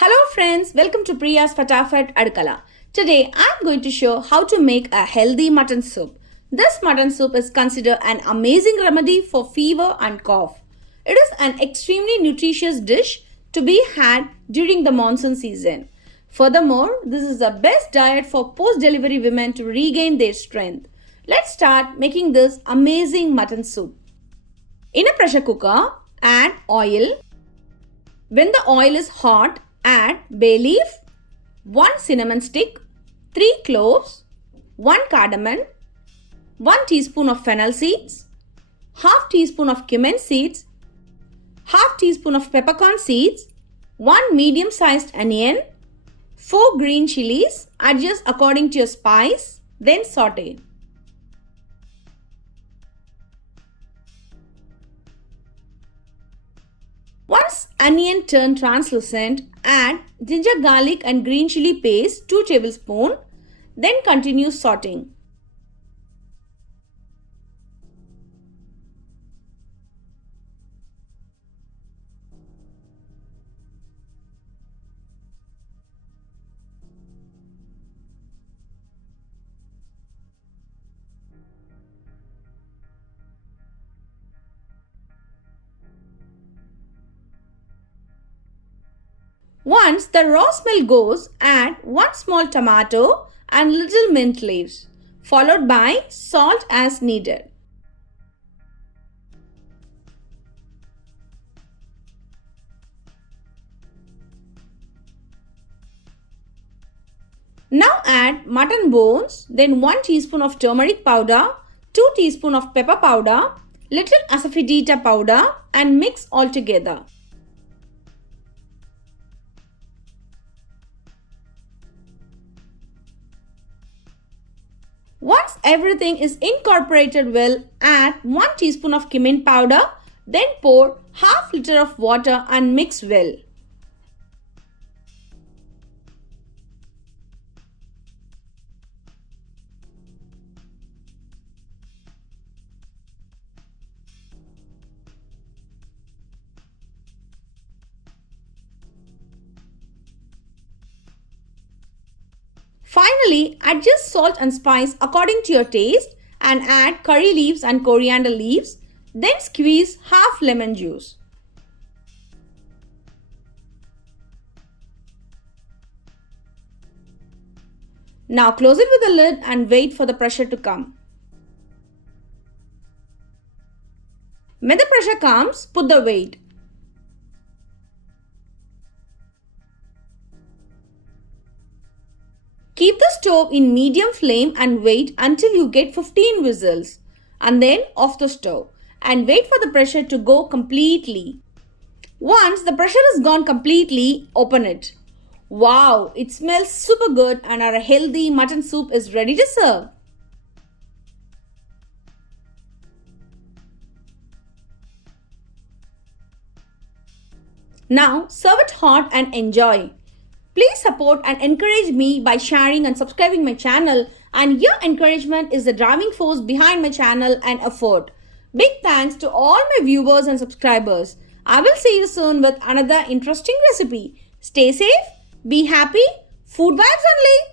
Hello friends, welcome to Priya's Fatafat Adkala. Today I am going to show how to make a healthy mutton soup. This mutton soup is considered an amazing remedy for fever and cough. It is an extremely nutritious dish to be had during the monsoon season. Furthermore, this is the best diet for post-delivery women to regain their strength. Let's start making this amazing mutton soup. In a pressure cooker, add oil. When the oil is hot, add bay leaf, 1 cinnamon stick, 3 cloves, 1 cardamom, 1 teaspoon of fennel seeds, half teaspoon of cumin seeds, half teaspoon of peppercorn seeds, 1 medium-sized onion, 4 green chilies. Adjust according to your spice, then saute. Once onion turn translucent, add ginger, garlic and green chili paste 2 tablespoons. Then continue sauteing. Once the raw smell goes, add 1 small tomato and little mint leaves, followed by salt as needed. Now add mutton bones, then 1 teaspoon of turmeric powder, 2 teaspoons of pepper powder, little asafoetida powder and mix all together. Once everything is incorporated well, add 1 teaspoon of cumin powder, then pour half liter of water and mix well. Finally, adjust salt and spice according to your taste and add curry leaves and coriander leaves. Then squeeze half lemon juice. Now close it with a lid and wait for the pressure to come. When the pressure comes, put the weight. Keep the stove in medium flame and wait until you get 15 whistles and then off the stove and wait for the pressure to go completely. Once the pressure is gone completely, open it. Wow, it smells super good and our healthy mutton soup is ready to serve. Now serve it hot and enjoy. Please support and encourage me by sharing and subscribing my channel, and your encouragement is the driving force behind my channel and effort. Big thanks to all my viewers and subscribers. I will see you soon with another interesting recipe. Stay safe, be happy, food vibes only.